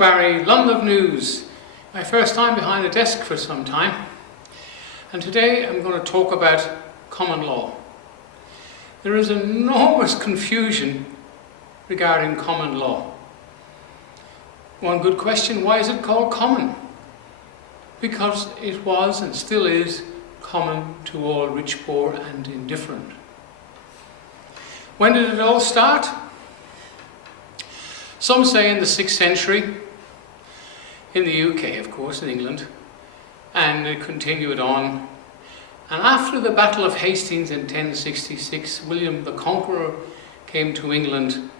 Barry, London of News. My first time behind a desk for some time. And today I'm going to talk about common law. There is enormous confusion regarding common law. One good question, why is it called common? Because it was and still is common to all, rich, poor and indifferent. When did it all start? Some say in the 6th century, in the UK of course, in England, and it continued on. And after the Battle of Hastings in 1066, William the Conqueror came to England,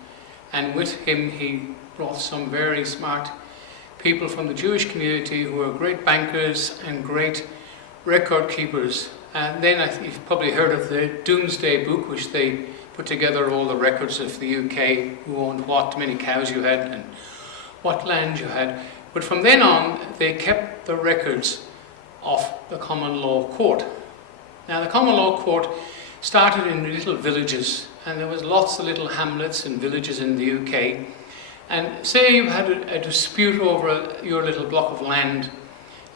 and with him he brought some very smart people from the Jewish community who were great bankers and great record keepers. And then you've probably heard of the Domesday Book, which they put together all the records of the UK, who owned what, many cows you had and what land you had. But from then on, they kept the records of the common law court. Now the common law court started in little villages, and there was lots of little hamlets and villages in the UK. And say you had a dispute over your little block of land,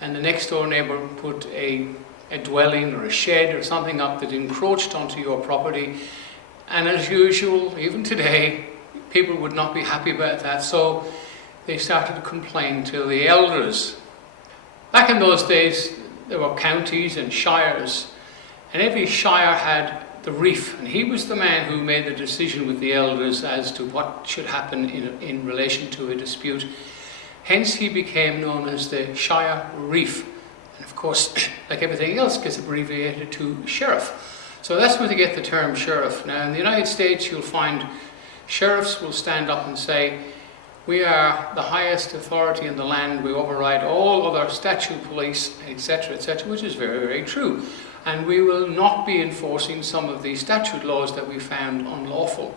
and the next door neighbour put a dwelling or a shed or something up that encroached onto your property. And as usual, even today, people would not be happy about that, so they started to complain to the elders. Back in those days, there were counties and shires, and every shire had the reef, and he was the man who made the decision with the elders as to what should happen in relation to a dispute. Hence he became known as the Shire Reef, and of course, like everything else, gets abbreviated to sheriff. So that's where they get the term sheriff. Now in the United States you'll find sheriffs will stand up and say, we are the highest authority in the land, we override all other statute, police, etc., etc., which is very, very true. And we will not be enforcing some of the statute laws that we found unlawful.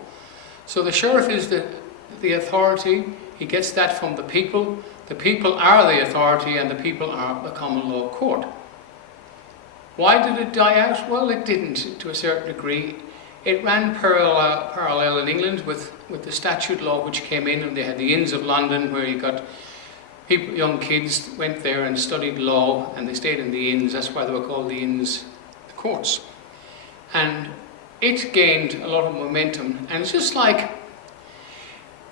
So the sheriff is the authority, he gets that from the people are the authority, and the people are the common law court. Why did it die out? Well, it didn't to a certain degree. It ran parallel in England with the statute law which came in, and they had the Inns of London where you got people, young kids went there and studied law, and they stayed in the inns. That's why they were called the inns courts. And it gained a lot of momentum, and it's just like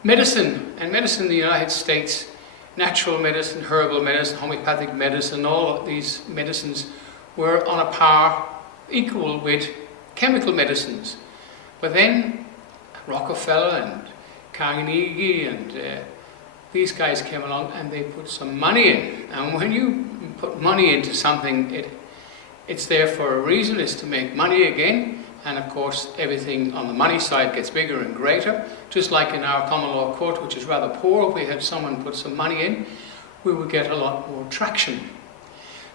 medicine in the United States, natural medicine, herbal medicine, homeopathic medicine, all of these medicines were on a par equal with chemical medicines. But then Rockefeller and Carnegie and these guys came along and they put some money in. And when you put money into something, it's there for a reason, it's to make money again. And of course, everything on the money side gets bigger and greater. Just like in our common law court, which is rather poor, if we had someone put some money in, we would get a lot more traction.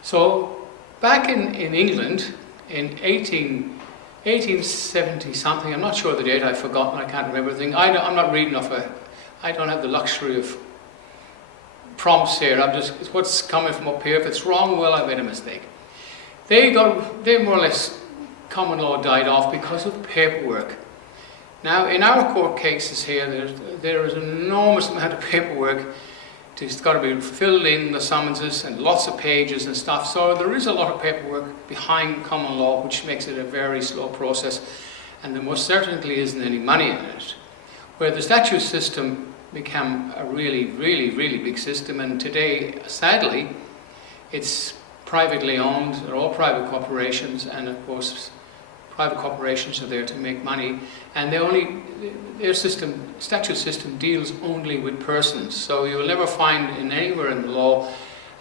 So back in England, in 1870 something, I'm not sure the date, I've forgotten, I can't remember everything. I'm not reading off I don't have the luxury of prompts here. It's what's coming from up here. If it's wrong, well, I made a mistake. They more or less, common law died off because of paperwork. Now, in our court cases here, there is an enormous amount of paperwork. It's got to be filled in, the summonses, and lots of pages and stuff. So there is a lot of paperwork behind common law, which makes it a very slow process, and there most certainly isn't any money in it. Where the statute system became a really, really, really big system, and today, sadly, it's privately owned. They're all private corporations, and of course, private corporations are there to make money, and their statute system deals only with persons. So you will never find anywhere in the law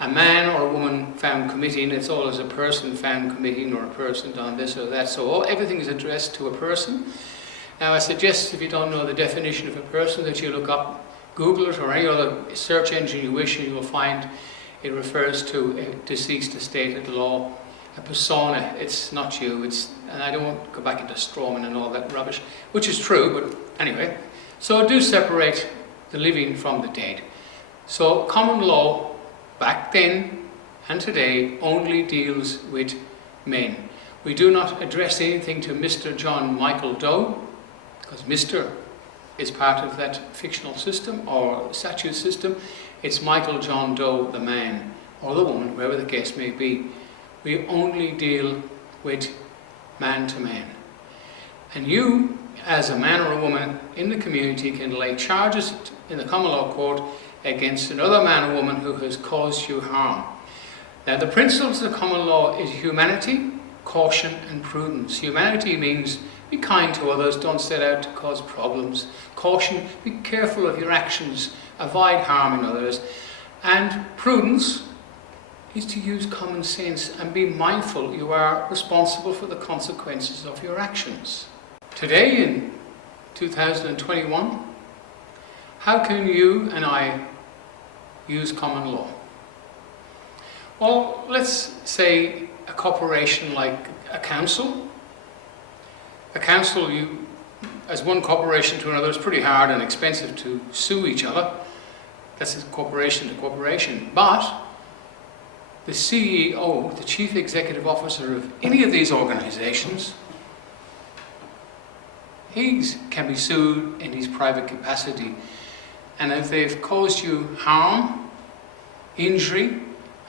a man or a woman found committing. It's always a person found committing, or a person done this or that. So everything is addressed to a person. Now I suggest, if you don't know the definition of a person, that you look up, Google it, or any other search engine you wish, and you will find it refers to a deceased estate at law. A persona, it's not you, and I don't want to go back into Strawman and all that rubbish, which is true, but anyway. So do separate the living from the dead. So common law, back then and today, only deals with men. We do not address anything to Mr. John Michael Doe, because Mr. is part of that fictional system or statute system. It's Michael John Doe, the man, or the woman, whoever the case may be. We only deal with man to man. And you, as a man or a woman in the community, can lay charges in the common law court against another man or woman who has caused you harm. Now, the principles of the common law is humanity, caution and prudence. Humanity means be kind to others, don't set out to cause problems. Caution, be careful of your actions, avoid harming others. And prudence is to use common sense and be mindful you are responsible for the consequences of your actions. Today in 2021, how can you and I use common law? Well, let's say a corporation like a council. A council, as one corporation to another, is pretty hard and expensive to sue each other. That's a corporation to corporation. But the CEO, the Chief Executive Officer of any of these organizations, he can be sued in his private capacity. And if they've caused you harm, injury,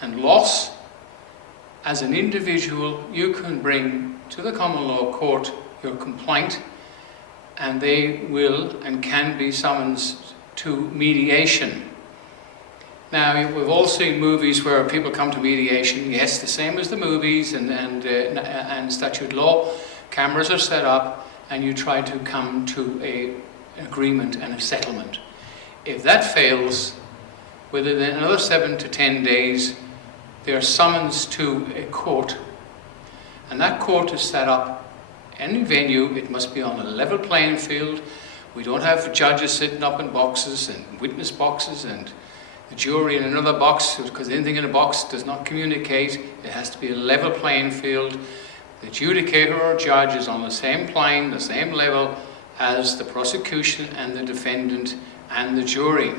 and loss, as an individual, you can bring to the common law court your complaint, and they will and can be summoned to mediation. Now, we've all seen movies where people come to mediation. Yes, the same as the movies and statute law. Cameras are set up, and you try to come to an agreement and a settlement. If that fails, within another 7 to 10 days, they are summoned to a court, and that court is set up. Any venue, it must be on a level playing field. We don't have judges sitting up in boxes and witness boxes and the jury in another box, because anything in a box does not communicate. It has to be a level playing field. The adjudicator or judge is on the same plane, the same level as the prosecution and the defendant and the jury.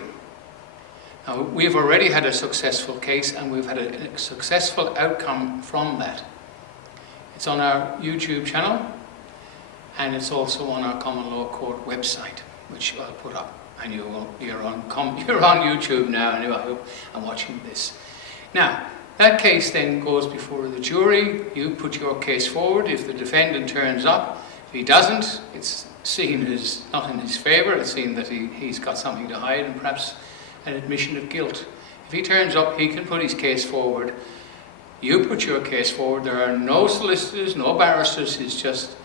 Now, we've already had a successful case, and we've had a successful outcome from that. It's on our YouTube channel, and it's also on our common law court website, which I'll put up. And you're on YouTube now, and I hope I'm watching this. Now, that case then goes before the jury. You put your case forward. If the defendant turns up, if he doesn't, it's seen as not in his favour. It's seen that he's got something to hide, and perhaps an admission of guilt. If he turns up, he can put his case forward. You put your case forward. There are no solicitors, no barristers. It's just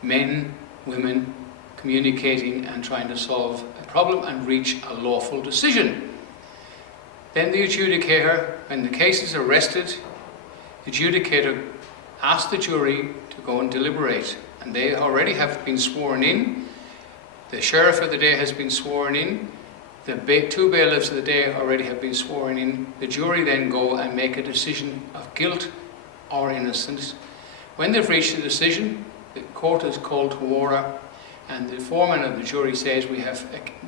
men, women communicating and trying to solve a problem and reach a lawful decision. Then the adjudicator, when the case is arrested, the adjudicator asks the jury to go and deliberate. And they already have been sworn in. The sheriff of the day has been sworn in. The two bailiffs of the day already have been sworn in. The jury then go and make a decision of guilt or innocence. When they've reached a decision, the court is called to order, and the foreman of the jury says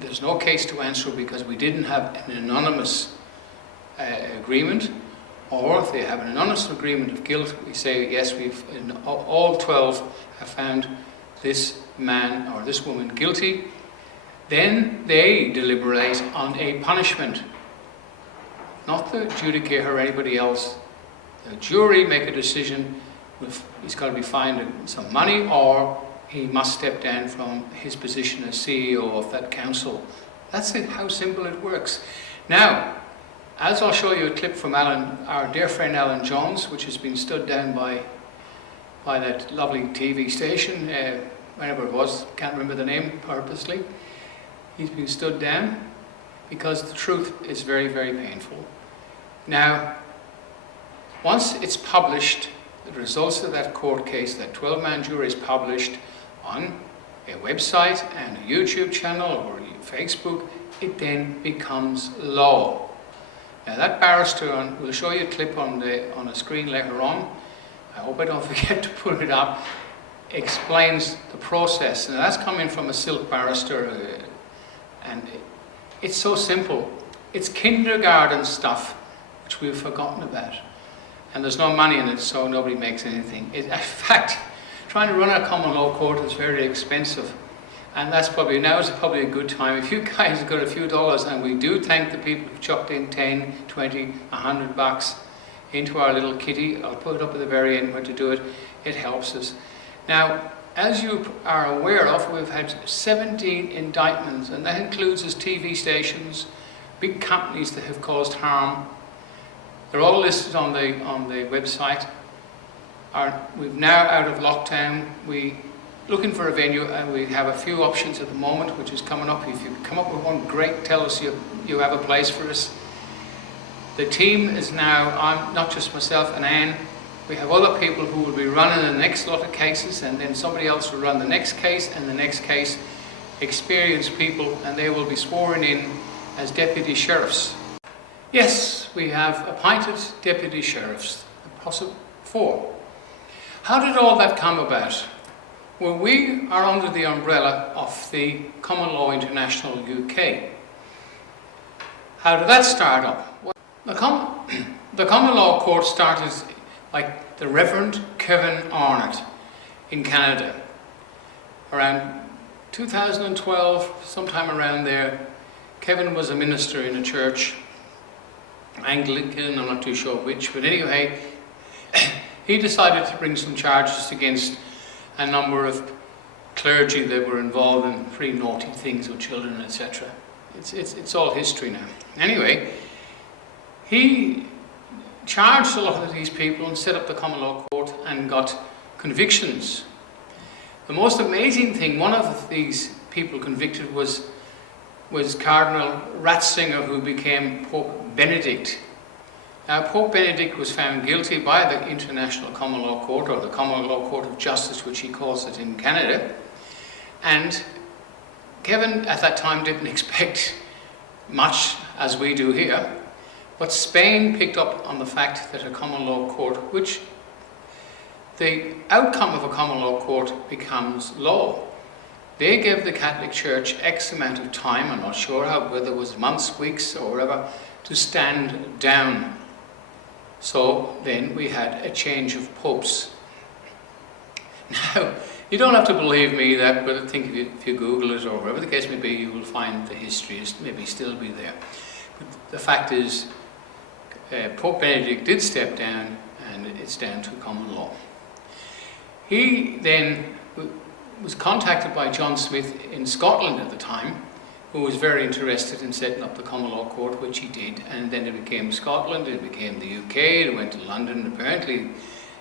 there's no case to answer because we didn't have an anonymous agreement, or if they have an anonymous agreement of guilt, we say yes, all 12 have found this man or this woman guilty. Then they deliberate on a punishment, not the adjudicator or anybody else. The jury make a decision. He's got to be fined some money, or he must step down from his position as CEO of that council. That's it, how simple it works. Now, as I'll show you a clip from our dear friend Alan Jones, which has been stood down by that lovely TV station, whenever it was, can't remember the name purposely. He's been stood down because the truth is very, very painful. Now, once it's published, the results of that court case, that 12-man jury is published on a website and a YouTube channel or Facebook, it then becomes law. Now that barrister, we'll show you a clip on a screen later on, I hope I don't forget to put it up, explains the process. Now that's coming from a silk barrister, and it's so simple. It's kindergarten stuff which we've forgotten about. And there's no money in it, so nobody makes anything. In fact, trying to run a common law court is very expensive. And that's probably, now is probably a good time. If you guys have got a few dollars, and we do thank the people who've chucked in 10, 20, $100 into our little kitty. I'll put it up at the very end where to do it. It helps us. Now, as you are aware of, we've had 17 indictments, and that includes us TV stations, big companies that have caused harm. They're all listed on the website. We've now, out of lockdown, we're looking for a venue, and we have a few options at the moment, which is coming up. If you come up with one, great, tell us you have a place for us. The team is now, I'm not just myself and Anne, we have other people who will be running the next lot of cases, and then somebody else will run the next case and the next case. Experienced people, and they will be sworn in as deputy sheriffs. Yes, we have appointed deputy sheriffs, possible 4. How did all that come about? Well, we are under the umbrella of the Common Law International UK. How did that start up? Well, the Common Law Court started like the Reverend Kevin Arnott in Canada around 2012, sometime around there. Kevin was a minister in a church, Anglican, I'm not too sure which, but anyway, he decided to bring some charges against a number of clergy that were involved in pretty naughty things with children, etc. It's all history now. Anyway, he charged a lot of these people and set up the Common Law Court and got convictions. The most amazing thing, one of these people convicted was Cardinal Ratzinger, who became Pope Benedict. Now, Pope Benedict was found guilty by the International Common Law Court, or the Common Law Court of Justice, which he calls it in Canada. And Kevin, at that time, didn't expect much, as we do here. But Spain picked up on the fact that a common law court, which the outcome of a common law court becomes law. They gave the Catholic Church X amount of time, I'm not sure how, whether it was months, weeks, or whatever, to stand down. So then we had a change of popes. Now, you don't have to believe me that, but I think if you Google it or whatever the case may be, you will find the history is maybe still be there. But the fact is, Pope Benedict did step down, and it's down to common law. He then was contacted by John Smith in Scotland at the time, who was very interested in setting up the Common Law Court, which he did, and then it became Scotland, it became the UK, it went to London. Apparently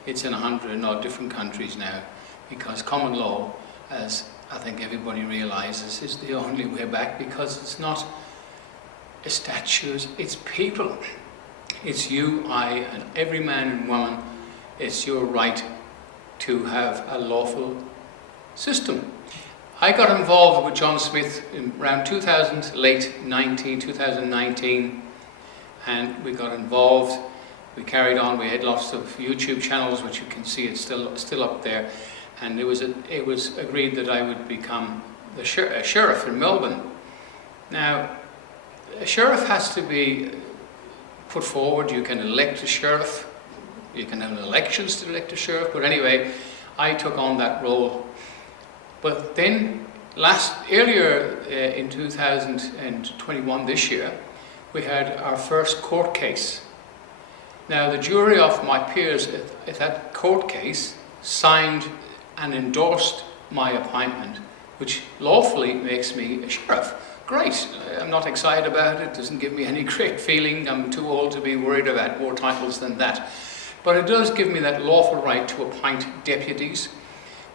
it's in 100 and odd different countries now, because common law, as I think everybody realizes, is the only way back, because it's not a statute, it's people. It's you, I, and every man and woman. It's your right to have a lawful system. I got involved with John Smith in around 2019, and we got involved. We carried on. We had lots of YouTube channels, which you can see it's still up there. And it was agreed that I would become a sheriff in Melbourne. Now, a sheriff has to be put forward. You can elect a sheriff. You can have elections to elect a sheriff. But anyway, I took on that role. But then earlier in 2021, this year, we had our first court case. Now, the jury of my peers at that court case signed and endorsed my appointment, which lawfully makes me a sheriff. Great. I'm not excited about it. It doesn't give me any great feeling. I'm too old to be worried about more titles than that. But it does give me that lawful right to appoint deputies.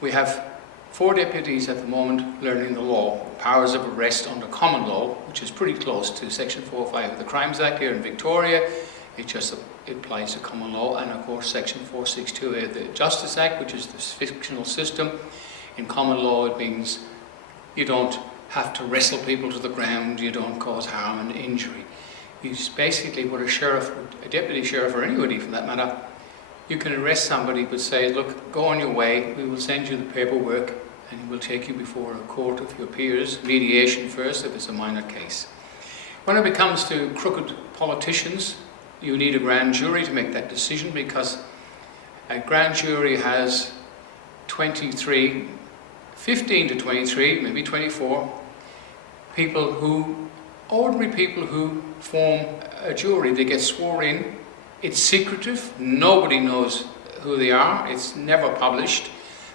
We have 4 deputies at the moment learning the law, powers of arrest under common law, which is pretty close to Section 405 of the Crimes Act here in Victoria. It applies to common law, and of course Section 462 of the Justice Act, which is the fictional system. In common law, it means you don't have to wrestle people to the ground, you don't cause harm and injury. You basically, what a sheriff, a deputy sheriff, or anybody for that matter, you can arrest somebody but say, look, go on your way, we will send you the paperwork, and we'll take you before a court of your peers, mediation first if it's a minor case. When it comes to crooked politicians, you need a grand jury to make that decision, because a grand jury has 23 15 to 23, maybe 24 ordinary people who form a jury. They get sworn in. It's secretive. Nobody knows who they are. It's never published.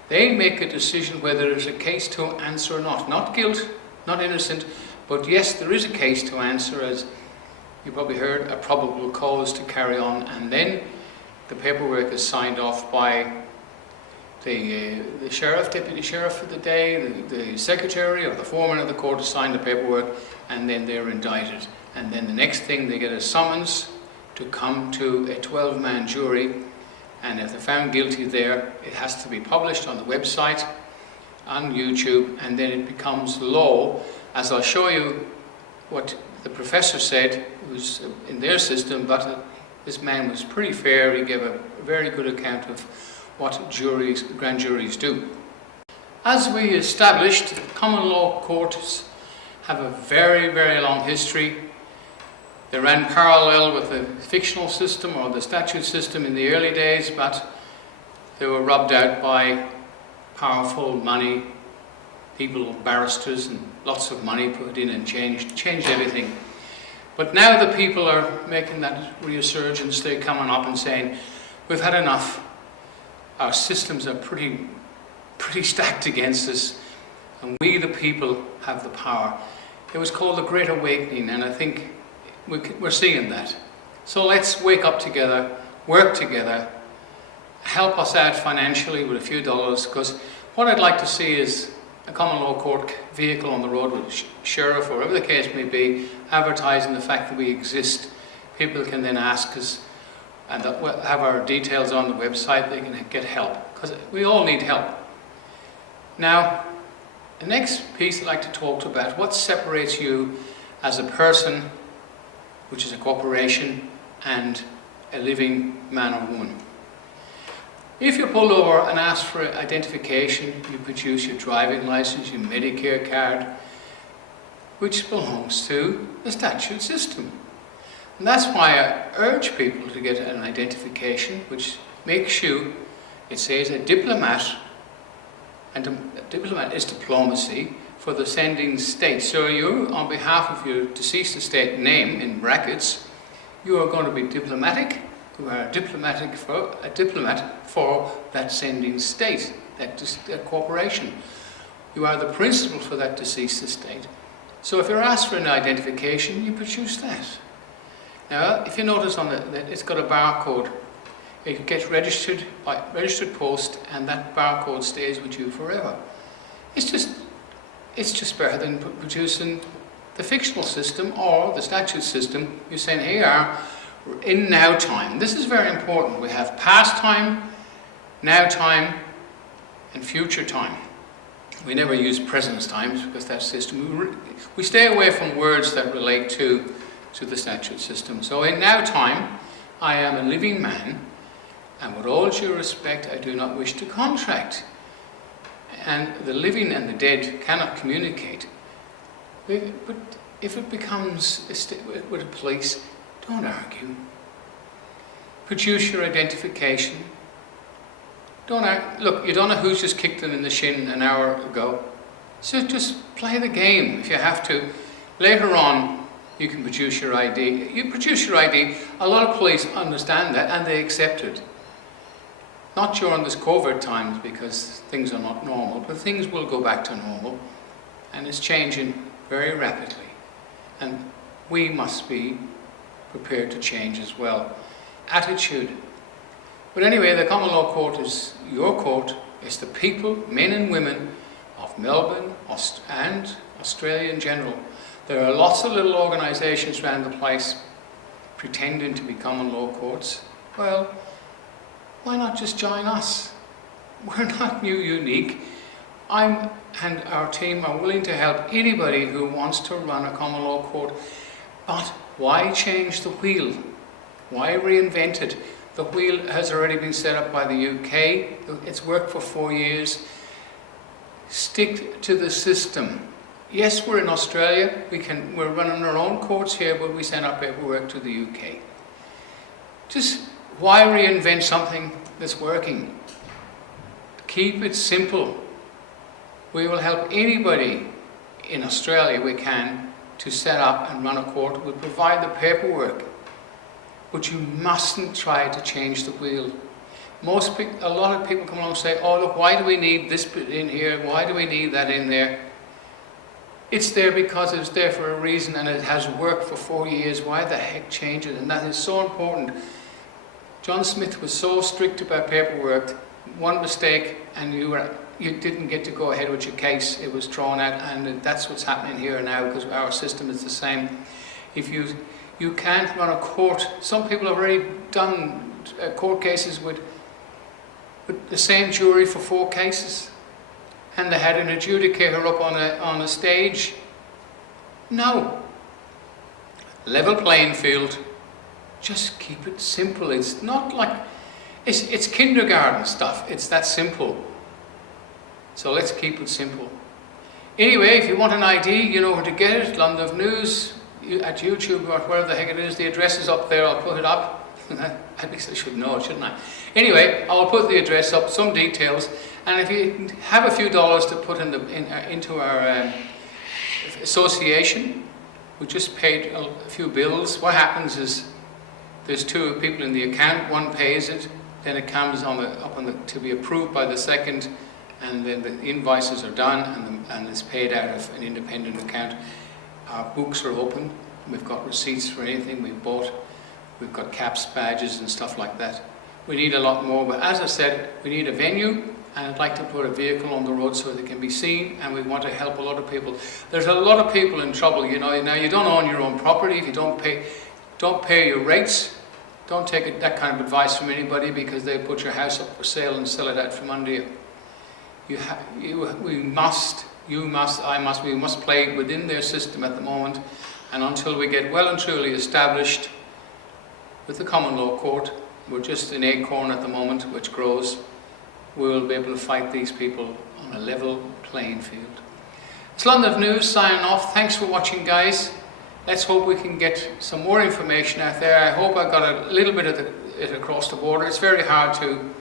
They make a decision whether there's a case to answer or not. Not guilt, not innocent, but yes, there is a case to answer, as you probably heard, a probable cause to carry on, and then the paperwork is signed off by the sheriff, deputy sheriff for the day, the secretary or the foreman of the court to sign the paperwork, and then they're indicted. And then the next thing, they get a summons to come to a 12-man jury, and if they're found guilty there, it has to be published on the website, on YouTube, and then it becomes law. As I'll show you what the professor said, who's in their system, but this man was pretty fair. He gave a very good account of what grand juries do. As we established, common law courts have a very, very long history. They ran parallel with the fictional system or the statute system in the early days, but they were rubbed out by powerful money, people, barristers, and lots of money put in and changed everything. But now the people are making that resurgence. They're coming up and saying, we've had enough. Our systems are pretty stacked against us, and we the people have the power. It was called the Great Awakening, and I think we're seeing that. So let's wake up together, work together, help us out financially with a few dollars, because what I'd like to see is a common law court vehicle on the road with sheriff or whatever the case may be, advertising the fact that we exist. People can then ask us, and we'll have our details on the website. They can get help, because we all need help. Now, the next piece I'd like to talk about, what separates you as a person, which is a corporation, and a living man or woman. If you're pulled over and asked for identification, you produce your driving license, your Medicare card, which belongs to the statute system. And that's why I urge people to get an identification which makes you, it says, a diplomat, and a diplomat is diplomacy for the sending state. So you, on behalf of your deceased estate name, in brackets, you are going to be diplomatic. You are a diplomat for that sending state, that corporation. You are the principal for that deceased estate. So if you're asked for an identification, you produce that. Now, if you notice on it's got a barcode. It gets registered by registered post, and that barcode stays with you forever. It's just better than producing the fictional system or the statute system. You're saying, here we're in now time. This is very important. We have past time, now time, and future time. We never use present times because that system, we stay away from words that relate to the statute system. So in now time, I am a living man, and with all due respect, I do not wish to contract. And the living and the dead cannot communicate. But if it becomes with a police, don't argue. Produce your identification. Look, you don't know who's just kicked them in the shin an hour ago. So just play the game if you have to. Later on, you can produce your ID. You produce your ID. A lot of police understand that and they accept it. Not during this COVID times because things are not normal, but things will go back to normal, and it's changing very rapidly. And we must be prepared to change as well. Attitude. But anyway, the common law court is your court. It's the people, men and women of Melbourne and Australia in general. There are lots of little organisations around the place pretending to be common law courts. Well, why not just join us? We're not unique. And our team are willing to help anybody who wants to run a common law court. But why change the wheel? Why reinvent it? The wheel has already been set up by the UK. It's worked for 4 years. Stick to the system. Yes, we're in Australia. We're running our own courts here, but we send our paperwork to the UK. Just why reinvent something that's working? Keep it simple. We will help anybody in Australia we can to set up and run a court. We'll provide the paperwork, but you mustn't try to change the wheel. A lot of people come along and say, oh look, why do we need this bit in here? Why do we need that in there? It's there because it's there for a reason, and it has worked for 4 years. Why the heck change it? And that is so important. John Smith was so strict about paperwork. One mistake and you didn't get to go ahead with your case. It was thrown out, and that's what's happening here now, because our system is the same. If you can't run a court. Some people have already done court cases with the same jury for 4 cases, and they had an adjudicator up on a stage. No. Level playing field. Just keep it simple. It's not like it's kindergarten stuff. It's that simple. So let's keep it simple. Anyway, if you want an ID, you know where to get it. London News at YouTube or wherever the heck it is. The address is up there. I'll put it up. I guess I should know it, shouldn't I? Anyway, I'll put the address up, some details, and if you have a few dollars to put into our association, we just paid a few bills. What happens is there's 2 people in the account. One pays it, then it comes to be approved by the second, and then the invoices are done, and it's paid out of an independent account. Our books are open. We've got receipts for anything we've bought. We've got caps, badges and stuff like that. We need a lot more, but as I said, we need a venue, and I'd like to put a vehicle on the road so they can be seen, and we want to help a lot of people. There's a lot of people in trouble, you know. Now, you don't own your own property. If you don't pay your rates. Don't take that kind of advice from anybody, because they put your house up for sale and sell it out from under you. We must play within their system at the moment, and until we get well and truly established with the common law court, we're just an acorn at the moment, which grows. We'll be able to fight these people on a level playing field. It's London News signing off. Thanks for watching, guys. Let's hope we can get some more information out there. I hope I got a little bit of it across the border. It's very hard to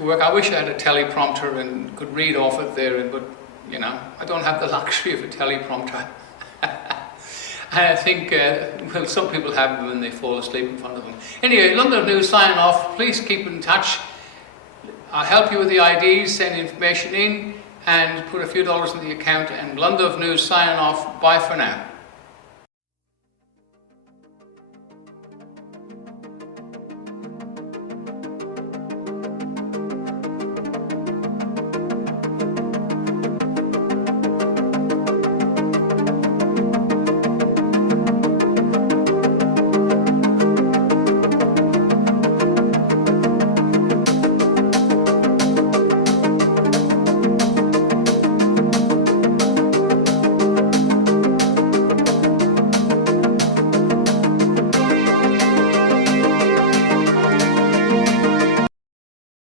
work. I wish I had a teleprompter and could read off it there, but you know, I don't have the luxury of a teleprompter. And I think, well, some people have them when they fall asleep in front of them. Anyway, London News signing off. Please keep in touch. I'll help you with the IDs, send information in, and put a few dollars in the account. And London News signing off. Bye for now.